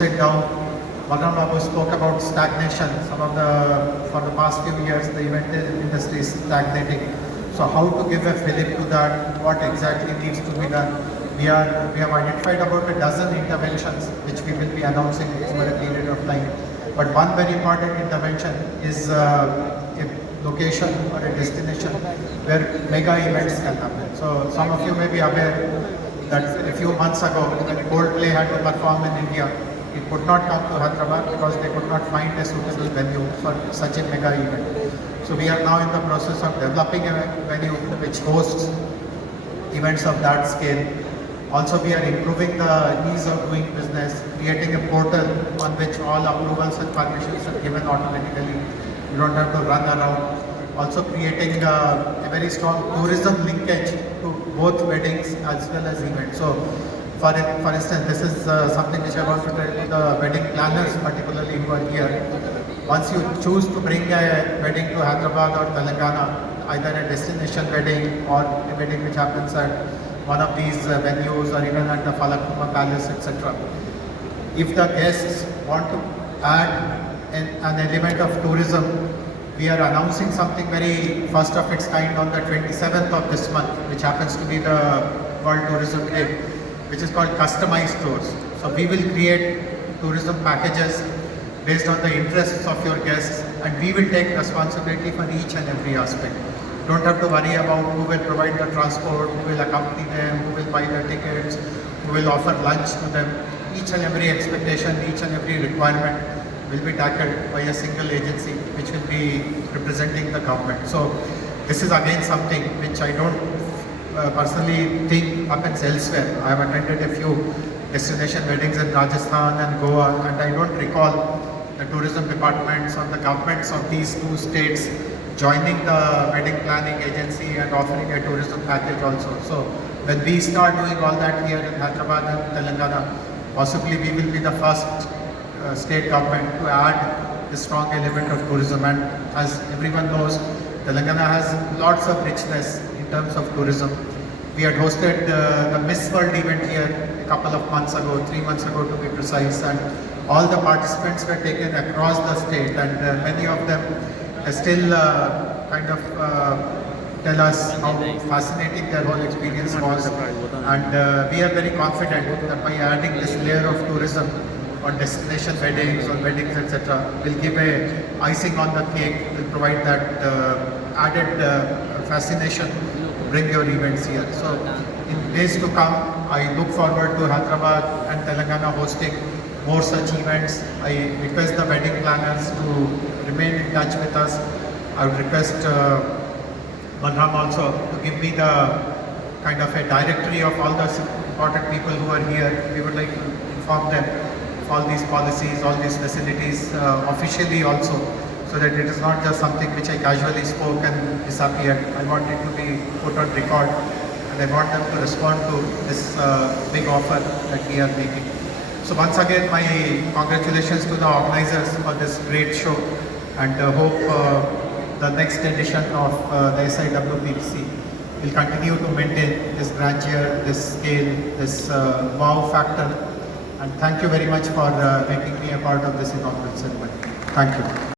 Sit down. Balram Babu spoke about stagnation. For the past few years, the event industry is stagnating. So how to give a fillip to that? What exactly needs to be done? We have identified about a dozen interventions which we will be announcing over a period of time. But one very important intervention is a location or a destination where mega events can happen. So some of you may be aware that a few months ago, when Coldplay had to perform in India, it could not come to Hyderabad because they could not find a suitable venue for such a mega event. So we are now in the process of developing a venue which hosts events of that scale. Also, we are improving the ease of doing business, creating a portal on which all approvals and permissions are given automatically. You don't have to run around. Also creating a very strong tourism linkage to both weddings as well as events. So, for instance, this is something which I want to tell to the wedding planners, particularly who are here. Once you choose to bring a wedding to Hyderabad or Telangana, either a destination wedding or a wedding which happens at one of these venues or even at the Falaknuma Palace, etc. If the guests want to add an element of tourism, we are announcing something very first of its kind on the 27th of this month, which happens to be the World Tourism Day, which is called customized tours. So we will create tourism packages based on the interests of your guests, and we will take responsibility for each and every aspect. Don't have to worry about who will provide the transport, who will accompany them, who will buy the tickets, who will offer lunch to them. Each and every expectation, each and every requirement will be tackled by a single agency which will be representing the government. So this is again something which I don't personally think happens elsewhere. I have attended a few destination weddings in Rajasthan and Goa, and I don't recall the tourism departments or the governments of these two states joining the wedding planning agency and offering a tourism package also. So when we start doing all that here in Hyderabad and Telangana, possibly we will be the first state government to add this strong element of tourism. And as everyone knows, Telangana has lots of richness in terms of tourism. We had hosted the Miss World event here a couple of months ago, 3 months ago to be precise, and all the participants were taken across the state, and many of them still tell us how fascinating their whole experience was. And we are very confident that by adding this layer of tourism on destination weddings or weddings, etc., will give a icing on the cake, will provide that added fascination to bring your events here. So in days to come, I look forward to Hyderabad and Telangana hosting more such events. I request the wedding planners to remain in touch with us. I would request Balram also to give me the kind of a directory of all the important people who are here. We would like to inform them of all these policies, all these facilities officially also, so that it is not just something which I casually spoke and disappeared. I want it to be put on record, and I want them to respond to this big offer that we are making. So once again, my congratulations to the organizers for this great show, and hope the next edition of the SIWPC will continue to maintain this grandeur, this scale, this wow factor. And thank you very much for making me a part of this inaugural ceremony. Thank you.